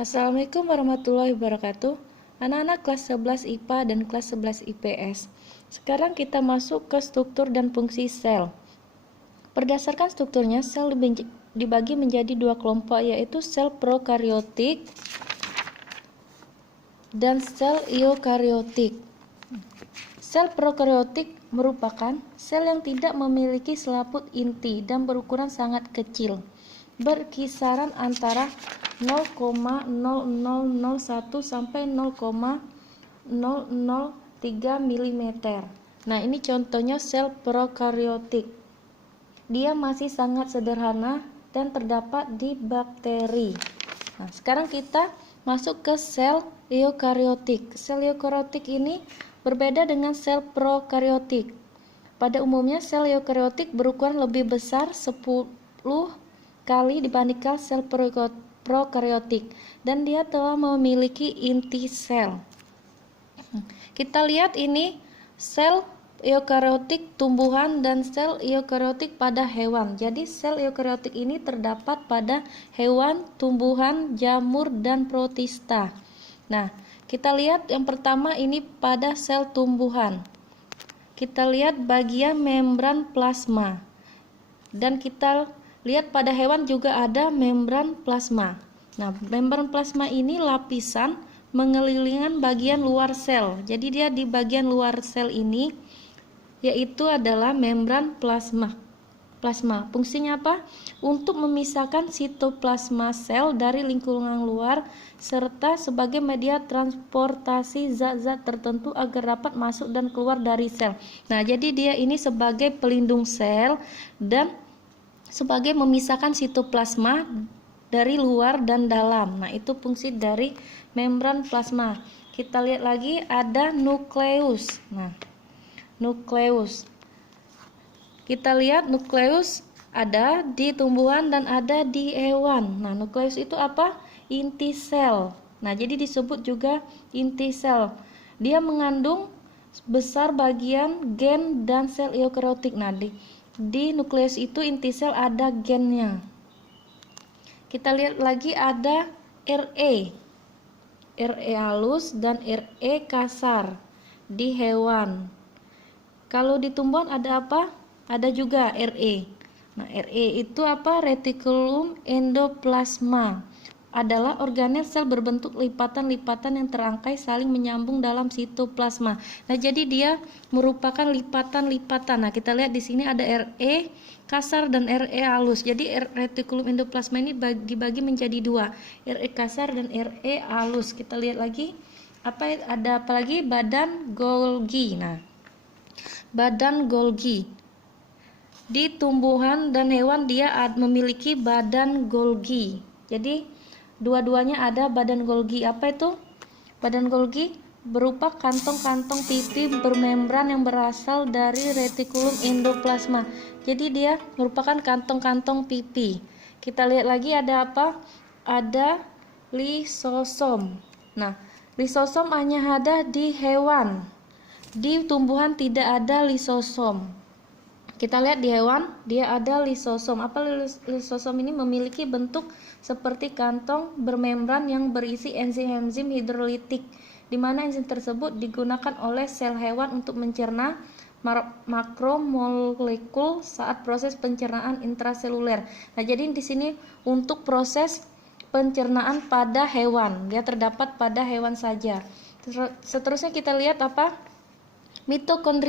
Assalamualaikum warahmatullahi wabarakatuh. Anak-anak kelas 11 IPA dan kelas 11 IPS. Sekarang kita masuk ke struktur dan fungsi sel. Berdasarkan strukturnya, sel dibagi menjadi dua kelompok, yaitu sel prokariotik dan sel eukariotik. Sel prokariotik merupakan sel yang tidak memiliki selaput inti dan berukuran sangat kecil, berkisaran antara 0,0001 sampai 0,003 mm. Nah, ini contohnya sel prokariotik. Dia masih sangat sederhana dan terdapat di bakteri. Nah, sekarang kita masuk ke sel eukariotik. Sel eukariotik ini berbeda dengan sel prokariotik. Pada umumnya sel eukariotik berukuran lebih besar 10 kali dibandingkan sel prokariotik, dan dia telah memiliki inti sel. Kita lihat ini sel eukariotik tumbuhan dan sel eukariotik pada hewan. Jadi sel eukariotik ini terdapat pada hewan, tumbuhan, jamur, dan protista. Nah, kita lihat yang pertama ini pada sel tumbuhan. Kita lihat bagian membran plasma. Dan kita lihat pada hewan juga ada membran plasma. Nah, membran plasma ini lapisan mengelilingi bagian luar sel. Jadi dia di bagian luar sel ini yaitu adalah membran plasma. Fungsinya apa? Untuk memisahkan sitoplasma sel dari lingkungan luar serta sebagai media transportasi zat-zat tertentu agar dapat masuk dan keluar dari sel. Nah, jadi dia ini sebagai pelindung sel dan sebagai memisahkan sitoplasma dari luar dan dalam. Nah, itu fungsi dari membran plasma. Kita lihat lagi ada nukleus. Nah, nukleus. Kita lihat nukleus ada di tumbuhan dan ada di hewan. Nah, nukleus itu apa? Inti sel. Nah, jadi disebut juga inti sel. Dia mengandung besar bagian gen dan sel eukariotik. Nah, di nukleus itu inti sel ada gennya. Kita lihat lagi ada RE halus dan RE kasar di hewan. Kalau di tumbuhan ada apa? Ada juga RE. Nah, RE itu apa? Retikulum endoplasma. Adalah organel sel berbentuk lipatan-lipatan yang terangkai saling menyambung dalam sitoplasma. Nah, jadi dia merupakan lipatan-lipatan. Nah, kita lihat di sini ada RE kasar dan RE halus. Jadi retikulum endoplasma ini dibagi menjadi dua, RE kasar dan RE halus. Kita lihat lagi ada apa lagi? Badan Golgi. Nah, badan Golgi. Di tumbuhan dan hewan dia memiliki badan Golgi. Jadi dua-duanya ada badan Golgi. Apa itu? Badan Golgi berupa kantong-kantong pipi bermembran yang berasal dari retikulum endoplasma. Jadi dia merupakan kantong-kantong pipi. Kita lihat lagi ada apa? Ada lisosom. Nah, lisosom hanya ada di hewan. Di tumbuhan tidak ada lisosom. Kita lihat di hewan, dia ada lisosom. Apa lisosom ini? Memiliki bentuk seperti kantong bermembran yang berisi enzim-enzim hidrolitik, di mana enzim tersebut digunakan oleh sel hewan untuk mencerna makromolekul saat proses pencernaan intraseluler. Nah, jadi di sini untuk proses pencernaan pada hewan, dia terdapat pada hewan saja. Seterusnya kita lihat apa? Mitokondria.